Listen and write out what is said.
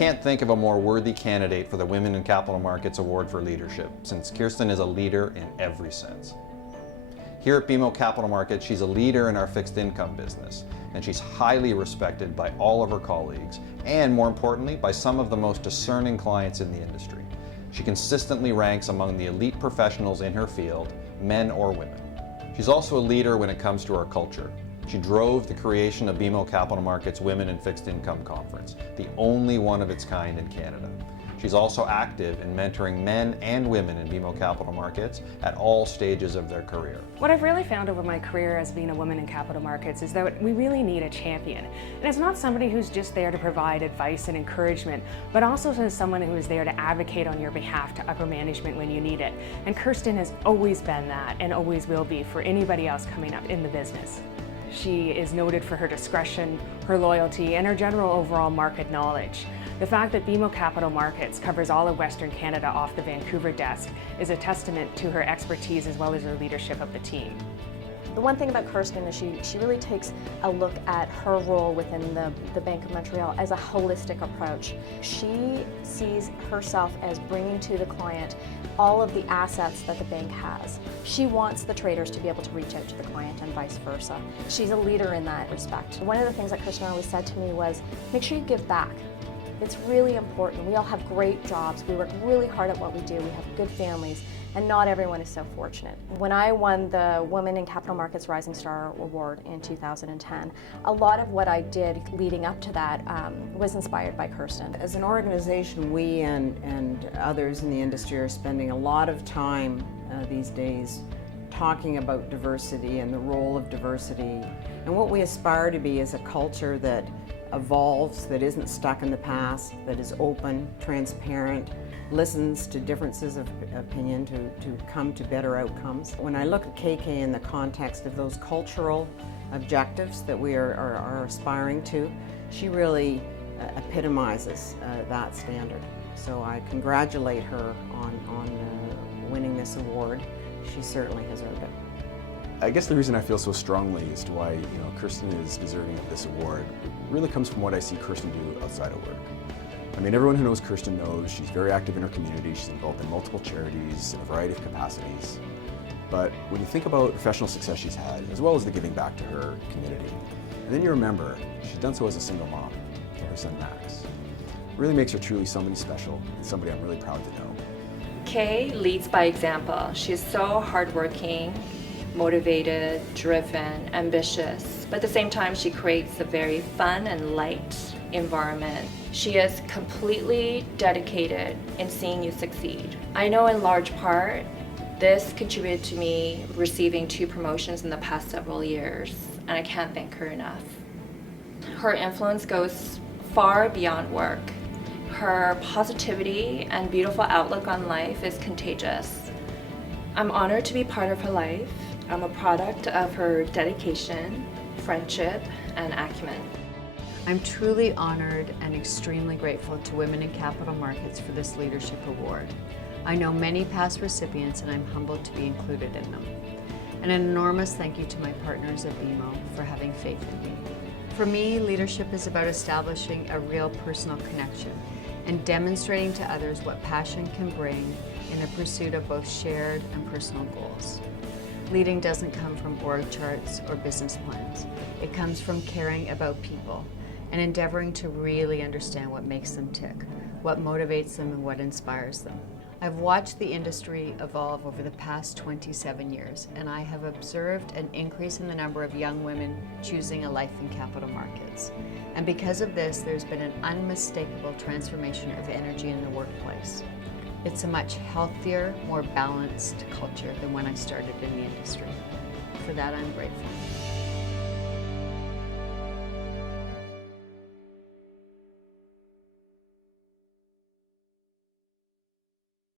can't think of a more worthy candidate for the Women in Capital Markets Award for Leadership, since Kirsten is a leader in every sense. Here at BMO Capital Markets, she's a leader in our fixed income business, and she's highly respected by all of her colleagues, and more importantly, by some of the most discerning clients in the industry. She consistently ranks among the elite professionals in her field, men or women. She's also a leader when it comes to our culture. She drove the creation of BMO Capital Markets Women in Fixed Income Conference, the only one of its kind in Canada. She's also active in mentoring men and women in BMO Capital Markets at all stages of their career. What I've really found over my career as being a woman in capital markets is that we really need a champion. And it's not somebody who's just there to provide advice and encouragement, but also as someone who is there to advocate on your behalf to upper management when you need it. And Kirsten has always been that and always will be for anybody else coming up in the business. She is noted for her discretion, her loyalty, and her general overall market knowledge. The fact that BMO Capital Markets covers all of Western Canada off the Vancouver desk is a testament to her expertise as well as her leadership of the team. The one thing about Kirsten is she really takes a look at her role within the Bank of Montreal as a holistic approach. She sees herself as bringing to the client all of the assets that the bank has. She wants the traders to be able to reach out to the client and vice versa. She's a leader in that respect. One of the things that Kirsten always said to me was, make sure you give back. It's really important. We all have great jobs. We work really hard at what we do. We have good families, and not everyone is so fortunate. When I won the Women in Capital Markets Rising Star Award in 2010, a lot of what I did leading up to that was inspired by Kirsten. As an organization, we and others in the industry are spending a lot of time these days talking about diversity and the role of diversity. And what we aspire to be is a culture that evolves, that isn't stuck in the past, that is open, transparent, listens to differences of opinion to come to better outcomes. When I look at KK in the context of those cultural objectives that we are aspiring to, she really epitomizes that standard. So I congratulate her on winning this award. She certainly has earned it. I guess the reason I feel so strongly as to why Kirsten is deserving of this award really comes from what I see Kirsten do outside of work. I mean, everyone who knows Kirsten knows she's very active in her community. She's involved in multiple charities in a variety of capacities. But when you think about professional success she's had, as well as the giving back to her community, and then you remember she's done so as a single mom to her son Max, it really makes her truly somebody special and somebody I'm really proud to know. Kay leads by example. She's so hardworking, motivated, driven, ambitious, but at the same time she creates a very fun and light environment. She is completely dedicated in seeing you succeed. I know in large part this contributed to me receiving 2 promotions in the past several years, and I can't thank her enough. Her influence goes far beyond work. Her positivity and beautiful outlook on life is contagious. I'm honored to be part of her life. I'm a product of her dedication, friendship, and acumen. I'm truly honored and extremely grateful to Women in Capital Markets for this leadership award. I know many past recipients and I'm humbled to be included in them. And an enormous thank you to my partners at BMO for having faith in me. For me, leadership is about establishing a real personal connection and demonstrating to others what passion can bring in the pursuit of both shared and personal goals. Leading doesn't come from org charts or business plans. It comes from caring about people and endeavoring to really understand what makes them tick, what motivates them, and what inspires them. I've watched the industry evolve over the past 27 years, and I have observed an increase in the number of young women choosing a life in capital markets. And because of this, there's been an unmistakable transformation of energy in the workplace. It's a much healthier, more balanced culture than when I started in the industry. For that, I'm grateful.